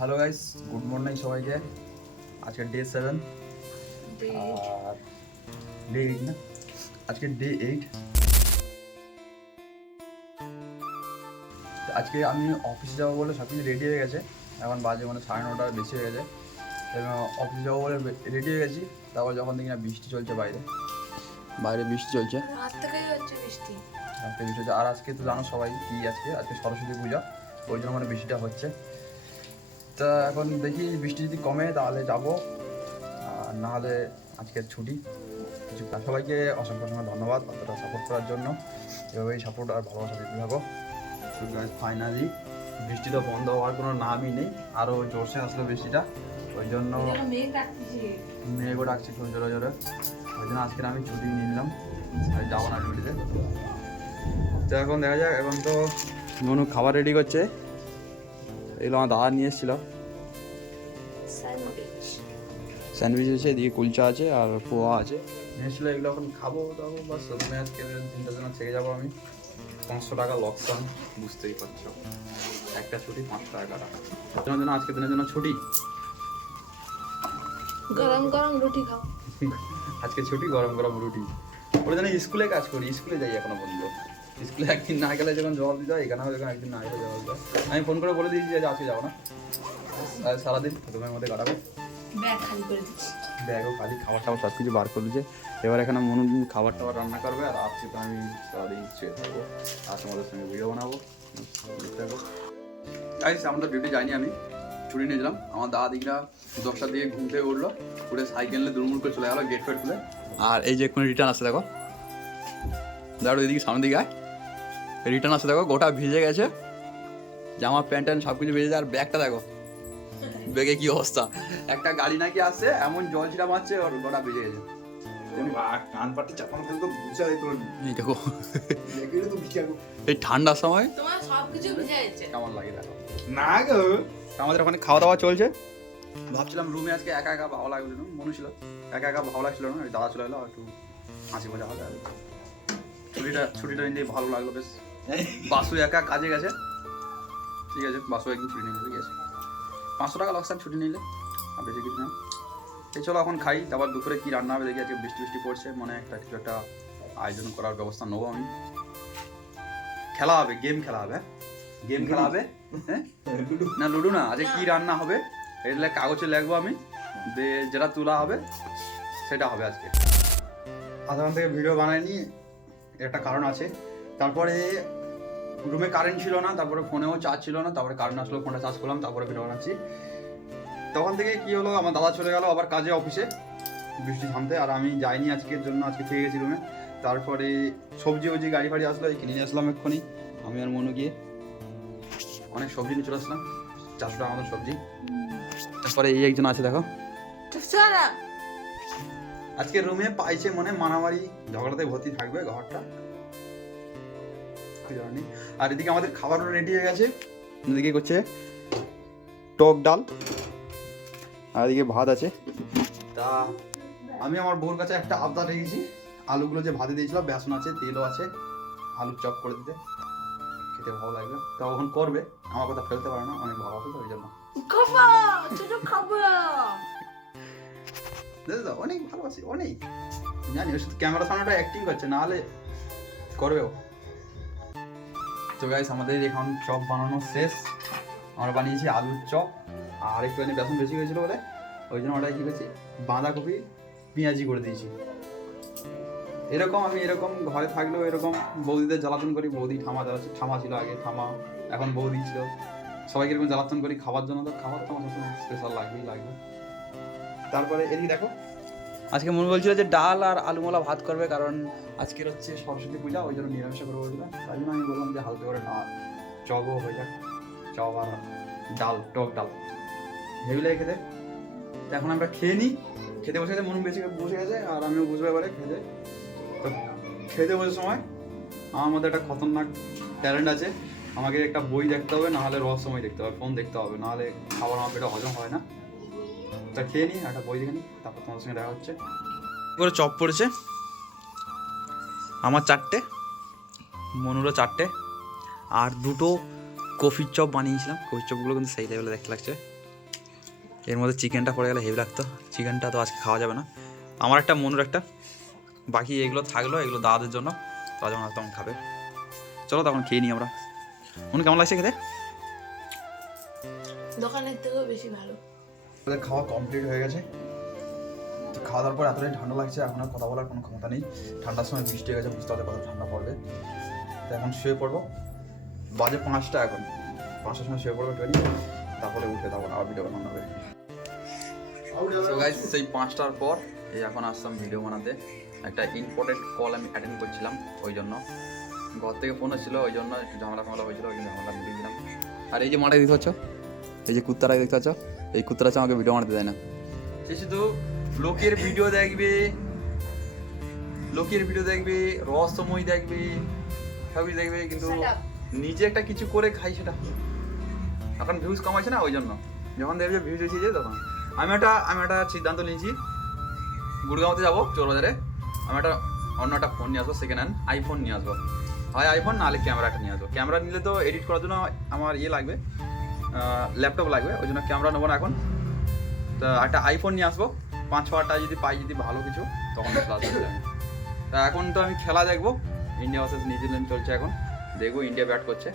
Hello guys, good morning সবাইকে। আজকে day 7 আর day 8 না, আজকে ডে 8। আজকে আমি অফিসে যাবো বলে সব কিছু রেডি হয়ে গেছে। এখন বাজে 9:30 বেশি হয়ে গেছে এবং অফিসে যাবো বলে রেডি হয়ে গেছি। তারপর যখন দেখি না বৃষ্টি চলছে, বাইরে বৃষ্টি চলছে, রাত থেকেই হচ্ছে বৃষ্টি। আর আজকে তো জানো সবাই কি, আজকে সরস্বতী পূজা, ওই জন্য বৃষ্টিটা হচ্ছে। তা এখন দেখি বৃষ্টি যদি কমে তাহলে যাবো, আর না হলে আজকের ছুটি। সবাইকে অসংখ্য ধন্যবাদ অতটা সাপোর্ট করার জন্য। এভাবেই সাপোর্ট আর ভালোবাসা দিতে থাকো। ফাইনালি বৃষ্টি তো বন্ধ হওয়ার কোনো নামই নেই, আরও জোরসে আসলো বৃষ্টিটা। ওই জন্য মেঘও ডাকছে খুব জোরে জোরে। ওই জন্য আজকের আমি ছুটি নিয়ে নিলাম, যাবো না ডিউটিতে। তো এখন দেখা যাক। এখন তো মনু খাবার রেডি করছে, এগুলো আমার দাদা নিয়ে এসেছিল। স্যান্ডউইচ আছে, এদিকে কুলচা আছে আর পোহা আছে, নিয়েছিল। এগুলো এখন খাবো দাবো, বাস রুমে আজকে 3টা দিন থেকে যাবো আমি। 500 টাকা লোকসান, বুঝতেই পারছো। একটা ছুটি 500 টাকা কাটা। আজকের দিনের জন্য ছুটি, গরম গরম রুটি খাও। আজকে ছুটি, গরম গরম রুটি। ওরা জানি স্কুলে কাজ করি, স্কুলে যাই এখনো বন্ধু। স্কুলে একদিন না গেলে যখন জবাব দিতে হয়, এখানেও যখন একদিন না গেলে জবাব দেয়। আমি ফোন করে বলে দিয়েছি যে আজকে যাবো না, সারাদিন রুমের মধ্যে কাটাবো। ব্যাগ খালি করে দিচ্ছি, ব্যাগও খালি, খাবার টাবার সব কিছু বার করে দিয়েছে। এবার এখানে মনে খাবার টাবার রান্না করবে, আর আজকে তো আমি সারাদিন শুয়ে থাকবো আর তোমাদের সঙ্গে ভিডিও বানাবো। আমাদের ডিউটি যাইনি, আমি ছুটি নিয়েছিলাম। আমার দাদা দিকরা 10টার দিকে ঘুম থেকে উঠলো, উঠে সাইকেল নিয়ে দুর্মুড় করে চলে গেলো গেট ফেট খুলে। আর এই যে কোনো রিটার্ন আসছে, দেখো দাঁড়ো এদিকে সামনের দিকে রিটার্ন আসছে, দেখো গোটা ভিজে গেছে, জামা প্যান্ট ট্যান্ট সব কিছু ভিজে যায়। আর ব্যাগটা দেখো, ব্যাগে কি অবস্থা। একটা গাড়ি নাকি আসছে, এমন জল ছিটা মারছে, ওর গোটা ভিজে গেছে। এই ঠান্ডার সময় তোমার সবকিছু ভিজে গেছে, কেমন লাগে দেখো না গো। আমাদের ওখানে খাওয়া দাওয়া চলছে। ভাবছিলাম রুমে আজকে একা একা ভালো লাগছিল না, মনে ছিল একা একা ভালো লাগছিল না। ওই দাদা চলে এলো, একটু হাসি মজা হবে। ছুটিটা নিয়ে ভালো লাগলো বেশ। বাসু একা কাজে গেছে, ঠিক আছে, বাসু একদিন ছুটি নিয়ে নেবে, গেছে 500 টাকা লোকসান ছুটি নিলে, আর বেশি কিছু না। এই চলো এখন খাই, তারপর দুপুরে কি রান্না হবে দেখি। আজকে বৃষ্টি পড়ছে, মনে কিছু একটা আয়োজন করার ব্যবস্থা নেবো আমি। খেলা হবে, গেম খেলা হবে, হ্যাঁ না লুডো না। আজকে কি রান্না হবে এটা কাগজে লিখবো আমি, যেটা তোলা হবে সেটা হবে আজকে। আধার থেকে ভিডিও বানাইনি, একটা কারণ আছে। তারপরে রুমে কারেন্ট ছিল না, তারপরে ফোনেও চার্জ ছিল না, তারপরে কারেন্ট আসলো, ফোনটা চার্জ করলাম, তারপরে ভিডিও বানাচ্ছি। তখন থেকে কি হলো, আমার দাদা চলে গেল আবার কাজে, অফিসে, বৃষ্টি থামতে। আর আমি যাইনি আজকের জন্য, আজকে থেকে গেছি রুমে। তারপরে সবজি গাড়ি ফাড়ি আসলো, এই কিনে নিয়ে আসলাম এক্ষুনি আমি আর মনু গিয়ে। অনেক সবজি নিয়ে চলে আসলাম, 400 টাকা মতো সবজি। তারপরে এই একজন আছে দেখো, আজকে রুমে পাইছে মনে মারামারি ঝগড়াতে ভর্তি থাকবে ঘরটা। আর এদিকে আমাদের খাবারও রেডি হয়ে গেছে। এদিকে করছে টক ডাল, আর এদিকে ভাত আছে। তা আমি আমার বোর কাছে একটা আবদার রেখেছি, আলুগুলো যে ভাতে দিয়েছিল, বেসন আছে, তেলও আছে, আলু চপ করে দিতে, খেতে ভালো লাগবে। তা ওখান করবে, আমার কথা ফেলতে পারে না, অনেক ভালো আছে তো, ওই জন্য অনেক ভালোবাসি, অনেক জানি। শুধু ক্যামেরা সামনেটা অ্যাক্টিং করছে, না হলে করবেও। তো গাইস আমাদের এখন চপ বানানো শেষ। আমরা বানিয়েছি আলুর চপ, আর একটুখানি বেসন বেশি হয়েছিল বলে ওই জন্য ওটাই কি করেছি, বাঁধাকপি পেঁয়াজি করে দিয়েছি। আমি এরকম ঘরে থাকলেও এরকম বৌদিদের জ্বালাতন করি। বৌদি ঠামা ছিল আগে, এখন বৌদি ছিল, সবাইকে এরকম জ্বালাতন করি খাবার জন্য। তো খাবার তো আমার স্পেশাল লাগবে। তারপরে এদিকে দেখো, আজকে মনে বলছিল যে ডাল আর আলুমলা ভাত করবে, কারণ আজকের হচ্ছে সরস্বতী পূজা, ওই জন্য নিরামিষ করবো বলছিল। তাই জন্য আমি বললাম যে হালকা করে চপও হয়ে যাক, চপ আর ডাল, টক ডাল হেভি লাগে খেতে। এখন আমরা খেয়ে নিই, খেতে বসে গেছে, মন বসে গেছে, আর আমিও বুঝবো এবারে খেতে। তো খেতে বসে সময় আমার মধ্যে একটা খতরনাক ট্যালেন্ট আছে, আমাকে একটা বই দেখতে হবে, নাহলে রহস্যময় দেখতে হবে, ফোন দেখতে হবে, নাহলে খাবার আমার পেটে হজম হয় না। তা খেয়ে নিই, একটা বই দেখে নিই, তারপর তোমাদের সঙ্গে দেখা হচ্ছে। করে চপ পড়েছে আমার 4টে, মনুরও 4টে, আর 2টো কফির চপ বানিয়েছিলাম। কফির চপগুলো কিন্তু সেই লেভেলে দেখতে লাগছে, এর মধ্যে চিকেনটা পড়ে গেলে হেভি লাগতো, চিকেনটা তো আজকে খাওয়া যাবে না। আমার একটা মনের একটা, বাকি এগুলো থাকলো, এগুলো দাদাদের জন্য, তারা যখন তখন খাবে। চলো তখন খেয়ে নিই আমরা। মনে কেমন লাগছে খেতে? দোকানের থেকেও বেশি ভালো। আমাদের খাওয়া কমপ্লিট হয়ে গেছে। তো খাওয়া দাওয়ার পর এতটাই ঠান্ডা লাগছে, এখন আর কথা বলার কোনো ক্ষমতা নেই। ঠান্ডার সময় বৃষ্টি হয়ে গেছে, বুঝতে পারছে কত ঠান্ডা পড়বে। তো এখন শুয়ে পড়বো, বাজে 5টা, এখন 5টার সময় শুয়ে পড়বো ট্রেনে, তারপরে উঠে তারপর আবার ভিডিও বানানো হবে। সো গাইস, সেই 5টার পর এই এখন আসলাম ভিডিও বানাতে। একটা ইম্পর্টেন্ট কল আমি অ্যাটেন্ড করছিলাম, ওই জন্য ঘর থেকে ফোন এসেছিলো, ওই জন্য একটু ঝামেলা হয়েছিল, ওই ঝামেলা মিটিয়ে দিলাম। আর এই যে মাঠে দেখতে পাচ্ছ, এই যে কুত্তারা দেখতে পাচ্ছ, এই কুত্তারা আমাকে ভিডিও বানাতে দেয় না। সে শুধু লোকের ভিডিও দেখবে, রহস্যময় দেখবে, সবই দেখবে, কিন্তু নিজে একটা কিছু করে খাই সেটা। এখন ভিউজ কমাইছে না, ওই জন্য যখন দেখবে ভিউজ এসে যায় তখন। আমি একটা সিদ্ধান্ত নিয়েছি, গুড়গাঁওতে যাবো চোরবাজারে, আমি অন্য একটা ফোন নিয়ে আসবো, সেকেন্ড হ্যান্ড আইফোন নিয়ে আসবো। হয় আইফোন, নাহলে ক্যামেরাটা নিয়ে আসবো। ক্যামেরা নিলে তো এডিট করার জন্য আমার লাগবে, ল্যাপটপ লাগবে, ওই জন্য ক্যামেরা নেবো না এখন। তো একটা আইফোন নিয়ে আসবো, 5-6 টাকা যদি পাই, যদি ভালো কিছু, তখন ক্লাস হয়ে যাবে। তা এখন তো আমি খেলা দেখবো, ইন্ডিয়া ভার্সেস নিউজিল্যান্ড চলছে এখন, দেখবো ইন্ডিয়া ব্যাট করছে।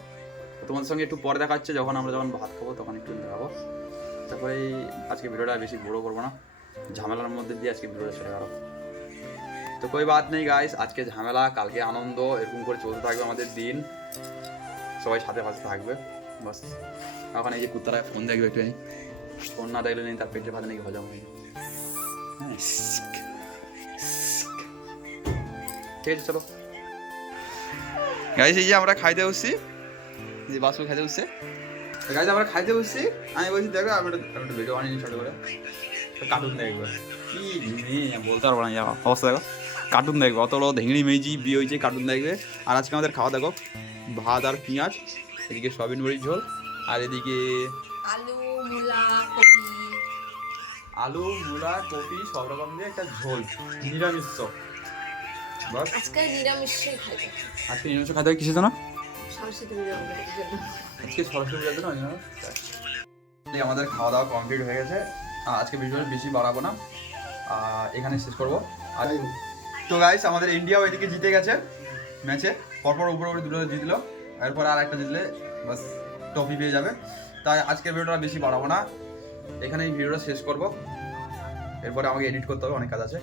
তোমাদের সঙ্গে একটু পরে দেখাচ্ছে, যখন আমরা ভাত খাবো তখন একটু দেখাবো। তারপরে আজকে ভিডিওটা বেশি বড়ো করবো না, ঝামেলার মধ্যে দিয়ে আজকে ভিডিওটা ছেড়ে গেল। তো কোই বাত নেই গাইস, আজকে ঝামেলা, কালকে আনন্দ, এরকম করে চলতে থাকবে আমাদের দিন, সবাই সাথে পাশে থাকবে বাস। এখন এই যে কুত্তারা ফোন দেখবে একটু, ফোন না দেখলে নেই তার পেটে ভাতে নাকি হজম হয়নি। ঠিক আছে চলো গাইস, এই যে আমরা খাইতে বসছি, যে বাসু খাইতে বসছে গাইস, আমরা খাইতে বসছি। আমি বলছি দেখো, আমি একটা ভিডিও বানিয়ে ছোটো করে, কার্টুন দেখবে, কি বলতে পারবো না, অবস্থা দেখো, কার্টুন দেখবে, অত বড় ধেঙড়ি মেজি বিয়ে হয়েছে, কার্টুন দেখবে। আর আজকে আমাদের খাওয়া দেখো, ভাত আর পেঁয়াজ, এদিকে সয়াবিন বড়ির ঝোল, আর এদিকে আলু মূলা কপি সব রকম দিয়ে একটা ঝোল, নিরামিষ। বাস আজকে নিরামিষই খাইতে, আজকে নিরামিষ খাইতে হবে, কিসের জন্য? সরস্বতী পূজা আজকে সরস্বতী পূজার জন্য। আমাদের খাওয়া দাওয়া কমপ্লিট হয়ে গেছে, আজকে ভিডিওটা বেশি বাড়াবো না, এখানে শেষ করবো। আর তো গাইস, আমাদের ইন্ডিয়া ওইদিকে জিতে গেছে ম্যাচে, পরপর উপরে দুটো জিতলো, এরপর আর একটা জিতলে বাস ট্রফি পেয়ে যাবে। তাই আজকের ভিডিওটা বেশি বাড়াবো না, এখানেই ভিডিওটা শেষ করবো। এরপরে আমাকে এডিট করতে হবে, অনেক কাজ আছে।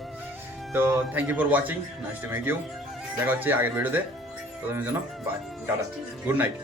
তো thank you for watching, nice to meet you. দেখা হচ্ছে আগের ভিডিওতে, ততদিনের জন্য বাই, টাটা, গুড নাইট।